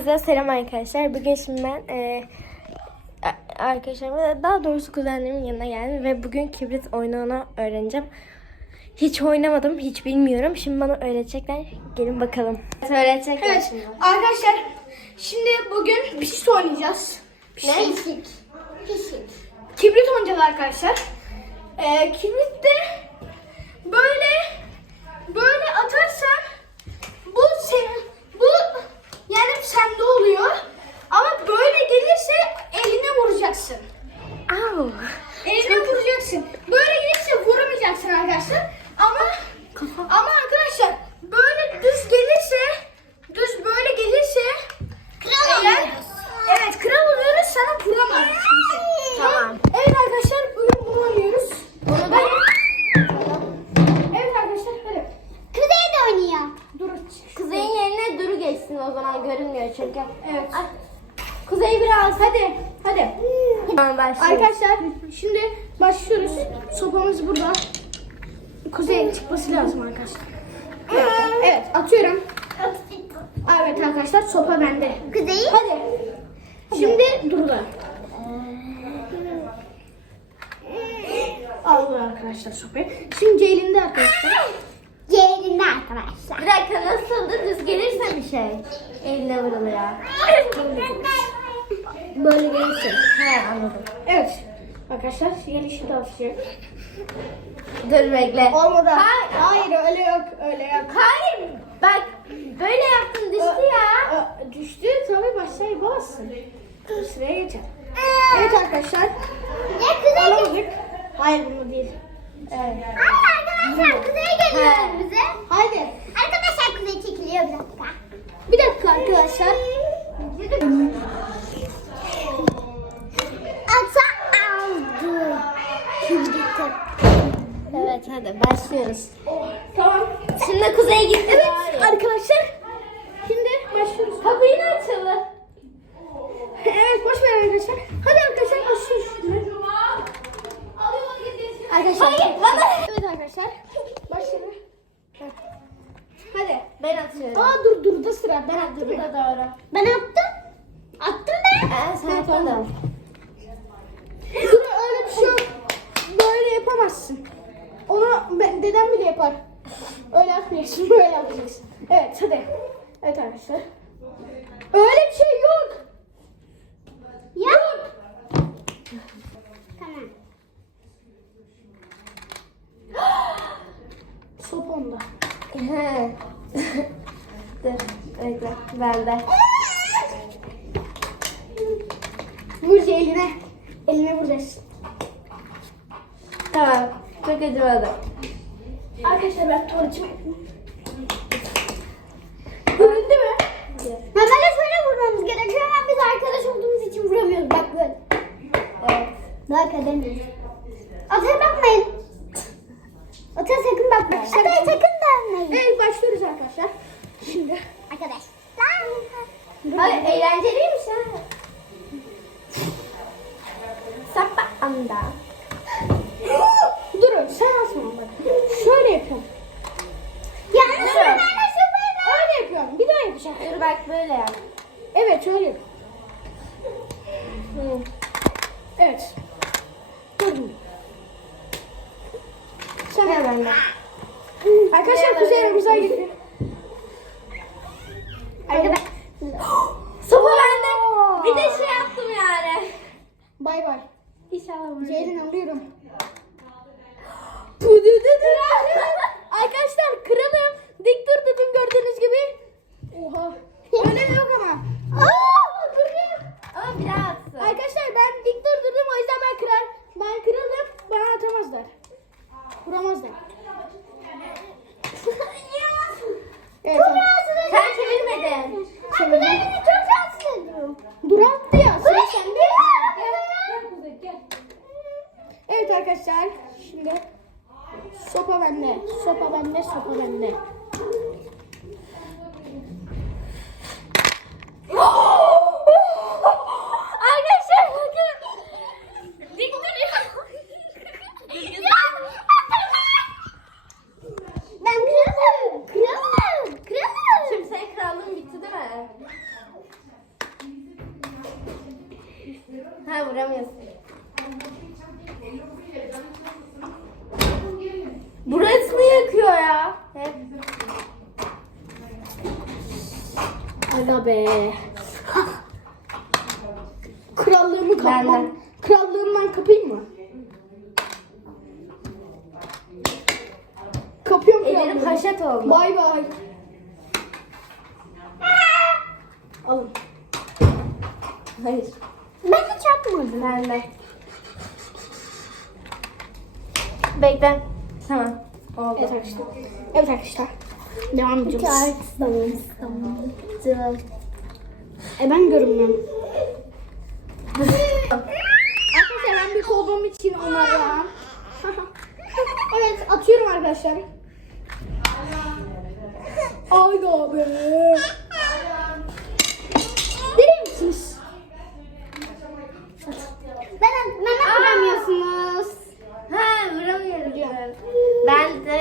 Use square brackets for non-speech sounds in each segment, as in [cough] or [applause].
Hepinize selam arkadaşlar. Bugün şimdi ben e, arkadaşlarımla daha doğrusu kuzenlerimin yanına geldim ve bugün kibrit oyununu öğreneceğim. Hiç oynamadım, hiç bilmiyorum. Şimdi bana öğretecekler. Gelin bakalım. Öğretecekler Evet şimdi. arkadaşlar şimdi bugün pişt oynayacağız. Ne? Pişik. Kibrit oynayacağız arkadaşlar. Ee, kibrit de böyle böyle atarsan bu senin bu yani sende oluyor. Ama böyle gelirse eline vuracaksın. Au. Eline vuracaksın. Böyle gelirse vuramayacaksın arkadaşlar. Ama ama arkadaşlar böyle düz gelirse düz böyle gelirse eğer evet kral oluyoruz sana vuramaz. Tamam. Evet arkadaşlar bugün bunu oynuyoruz. Bunu da Evet arkadaşlar hadi. Kuzey de oynuyor. Dur. Kuzey'in yerine Duru geçsin o zaman görünmüyor çünkü. Evet. Ay, Kuzey biraz. Hadi. Hadi. Tamam başlayalım. Arkadaşlar şimdi başlıyoruz. Sopamız burada. Kuzey'in çıkması lazım arkadaşlar. Evet atıyorum. Evet arkadaşlar sopa bende. Kuzey. Hadi. Şimdi Duru'da. Aldı arkadaşlar sopayı. Şimdi Ceylin'de arkadaşlar. Yerinde arkadaşlar. Bir dakika nasıldı? Düz gelirse bir şey. Eline vuruluyor. Böyle gelirse. He anladım. Evet. Arkadaşlar gelişi atacak. Dur bekle. Olmadı. Hayır. Hayır öyle yok öyle yok. Hayır. Bak böyle yaptın düştü ya. Düştü tabii başta yapamazsın. Sıraya geçer. Evet arkadaşlar. Ya Kuzey. Alamadık. Hayır bunu değil. Evet. Aa, arkadaşlar Kuzey geliyor He. önümüze. Haydi. Arkadaşlar Kuzey çekiliyor bir dakika. Bir dakika arkadaşlar. Ata aldı. Kibriti. Evet hadi başlıyoruz. Tamam. Şimdi Kuzey gitti. Evet bari. arkadaşlar. Şimdi başlıyoruz. Kapıyı da açalım. Evet boş ver arkadaşlar. Hadi arkadaşlar başlıyoruz şimdi. Arkadaşlar. Hayır bana. Evet arkadaşlar. Başlayalım. Hadi. Ben atıyorum. Aa dur dur da sıra. Ben attım. Bu da doğru. Ben attım. Attım ben. Ee, sen yapalım. Dur öyle bir şey yok. Böyle yapamazsın. Dedem bile yapar. Öyle yapmayacaksın. Böyle yapacaksın. Evet hadi. Evet arkadaşlar. Öyle bir şey yok. Yap. Tamam. [gasps] Sop onda. [laughs] Dur bekle. Bende. Vur eline. Eline vuracaksın. Tamam. Çok acımadı. Arkadaşlar ben tuvaletime Göründü mü? Normalde şöyle vurmamız gerekiyor ama biz arkadaş olduğumuz için vuramıyoruz. Bak böyle. Evet. Bak edemiyoruz. Ataya bakmayın. Ataya sakın bakmayın. Ataya sakın dönmeyin. Evet başlıyoruz arkadaşlar. Şimdi. Arkadaşlar. Hayır eğlenceliymiş ha. Sapa anda. Durun sen asma bak. Şöyle yapıyorum. Dur. ben de süper Öyle yapıyorum. Bir daha yapacağım. Dur bak böyle yap. Evet öyle yap. Hı. Evet. Durdum. Sen Ver yap. bende. Arkadaşlar kuzey güzel gidiyor. Arkadaşlar. Sopa bende. Bir de şey yaptım yani. Bay bay. İnşallah. Ceylin alıyorum. [laughs] Arkadaşlar kralım. Dik dur dedim gördüğünüz gibi. Oha. Öyle yok ama. Aa, duruyor. Ama bir daha atsın. Arkadaşlar ben dik durdurdum o yüzden ben kral. Ben kralım. Bana atamazlar. Vuramazlar. Evet. Çok rahatsız ediyor. Sen çevirmedin. Ay, bu da beni çok rahatsız ediyor. Dur attı ya. Sıra Buraya sende. gidiyor. Evet arkadaşlar. Şimdi sopa bende. Sopa bende. Sopa bende. Ha vuramıyorsun. Burasını yakıyor ya. Hep. Aga be. Krallığımı kapmam. Krallığımdan kapayım mı? Kapıyorum Ellerim krallığımı. haşat oldu. Bay bay. Alın. Hayır. Ben hiç yapmadım. Ben de. Bekle. Tamam. Oldu. Evet arkadaşlar. Evet arkadaşlar. Devam ediyoruz. E ben görünmüyorum. arkadaşlar ben bir olduğum için onlara. [laughs] evet atıyorum arkadaşlar. Ayda be. Deli misiniz? Ben neden vuramıyorsunuz? Ha vuramıyorum. Ben de.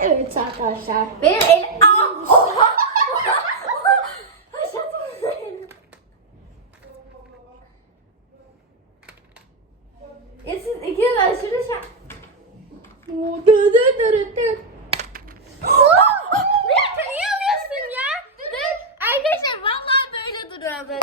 Evet arkadaşlar. Benim el... Aa! Oha! Ya siz ikiniz aşırı şa... Dur.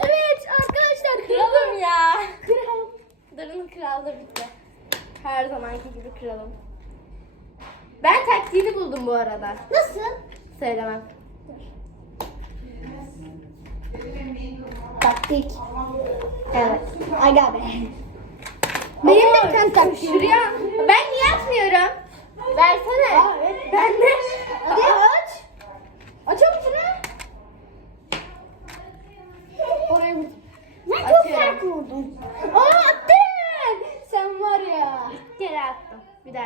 Evet arkadaşlar ya. Kral. Bitti. Her zamanki gibi kralım. Ben taktiğini buldum bu arada. Nasıl? Söylemem. Taktik. Evet. Aga be. Benim de bir tane taktiğim. Şuraya. Ben niye atmıyorum? Versene. Aa, evet. Ben de. Hadi aç. Aç avucunu. Oraya vur. Ben çok Atıyorum. sert vurdum. Aa attın. Sen var ya. Kere attım. Bir daha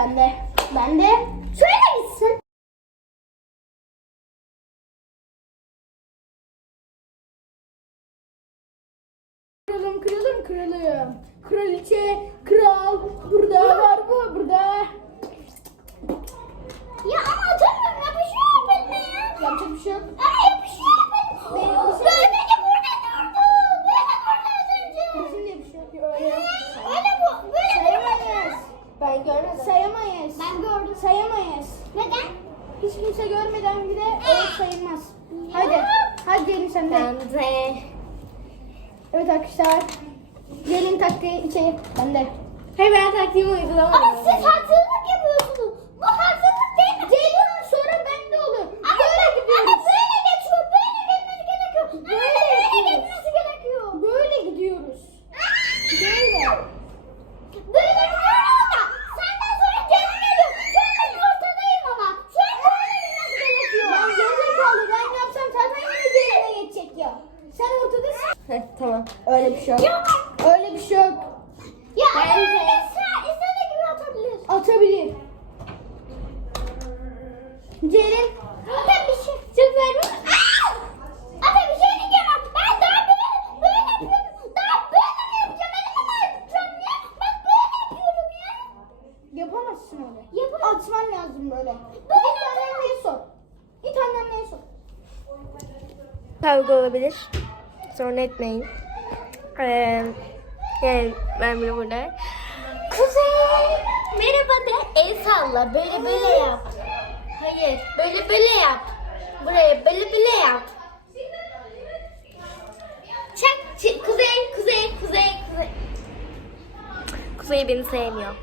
Ben de. Ben de. Söyle gitsin. Kralım kralım kralım. Kraliçe, kral. Burada var bu burada. Ya ama atamıyorum. Yapışıyor benimle ya. Yapacak bir şey yok. Ama yapışıyor benim. Benim Böyle de burada durdu. Böyle burada az önce. Kesin diye bir şey yok. Öyle. Öyle bu. Böyle Sayamayız. Ben görmedim. Sayamayız. Ben gördüm. Sayamayız. Neden? Hiç kimse görmeden bile öyle sayılmaz. Hadi. Hadi gelin sen de. Ben de. Evet arkadaşlar. Gelin taktiği içeri. Ben de. Hayır ben taktiğimi Ama siz haksızlık yapıyorsunuz. Bu haksızlık değil mi? Ceylan'ın sonra bende olur. Ama Böyle Ama gidiyoruz. böyle geçiyor. Böyle gelmesi gerekiyor. Böyle Böyle, geçmesi gerekiyor. Böyle gidiyoruz. Böyle. Böyle gidiyorum da senden sonra ben ortadayım ama. An böyle gitmesi gerekiyor. Ben gerizekalı. Ben yapsam zaten yine Ceylan'a geçecek ya. Sen ortadasın. Heh, tamam. Öyle bir şey yok. Yok. Öyle bir şey yok. Ya Bence- atabilirse istediği gibi atabilir. Atabilir. Ceylin. Ata bir şey. Çok vermiş. Ata bir şey diyeceğim. Ben daha böyle böyle yapıyorum. Daha böyle mi yapacağım? Elimi mi yapacağım ya? Bak böyle yapıyorum ya. Yapamazsın öyle. Yaparım. Atman lazım böyle. Böyle Git annene sor. Git annene sor. Kavga olabilir. Sorun etmeyin. Ee, yani ben bile burada. Kuzey! Merhaba de el salla. Böyle böyle yap. Hayır. Böyle böyle yap. Buraya böyle böyle yap. Çek, çek. Kuzey, kuzey, kuzey, kuzey. Kuzey beni sevmiyor.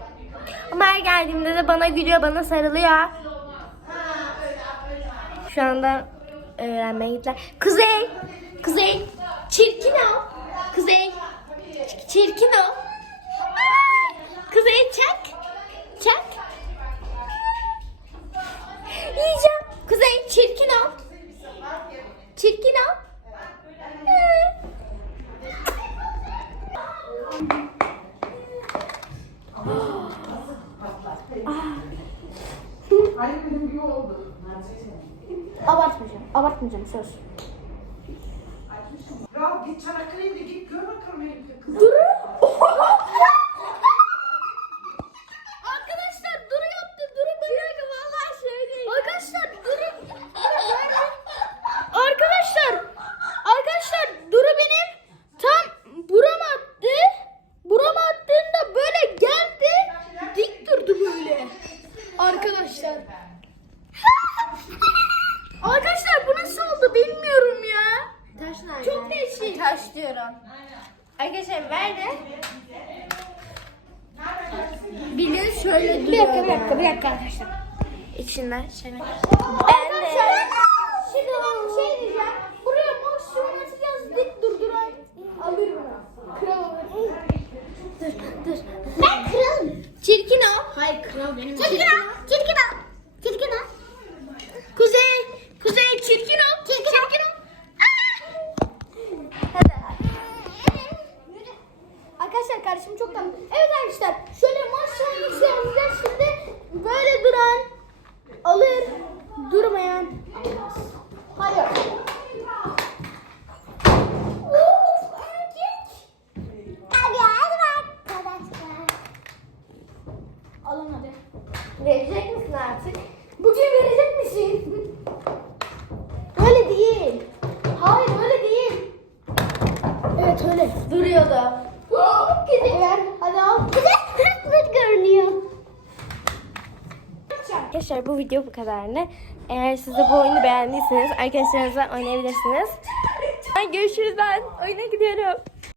Ama her geldiğimde de bana gülüyor, bana sarılıyor. Şu anda öğrenmeye gittiler. Kuzey! Kuzey! Çirkin o! Kuzey! Çirkin o! Abartmayacağım. Abartmayacağım söz. Ya git Çanakkale'ye git gör bakalım herifle kızı. Durun. [laughs] İçinden şöyle. Ben de. Şimdi ben bir şey diyeceğim. Buraya maksimum atacağız dik durduran alır bunu. Kral alır. Dur dur. Ben kralım. Çirkin o. Hayır kral benim. Çirkin o. Çirkin o. Çirkin o. Kuzey. Kuzey çirkin o. Çirkin o. Hadi. Arkadaşlar kardeşim çok tatlı. Evet arkadaşlar şöyle maksimum yazacağız şimdi. Böyle duran alır. Durmayan. Hayır. Uf, erkek. Hadi hadi arkadaşlar. Alın hadi. Verecek misin artık? Bugün verecek misin? Öyle değil. Hayır öyle değil. Evet öyle. Duruyordu. Hadi ver. Hadi al. Hızlı görünüyor. Arkadaşlar video bu kadardı. Eğer siz de bu oyunu beğendiyseniz arkadaşlarınızla oynayabilirsiniz. Görüşürüz ben. Oyuna gidiyorum.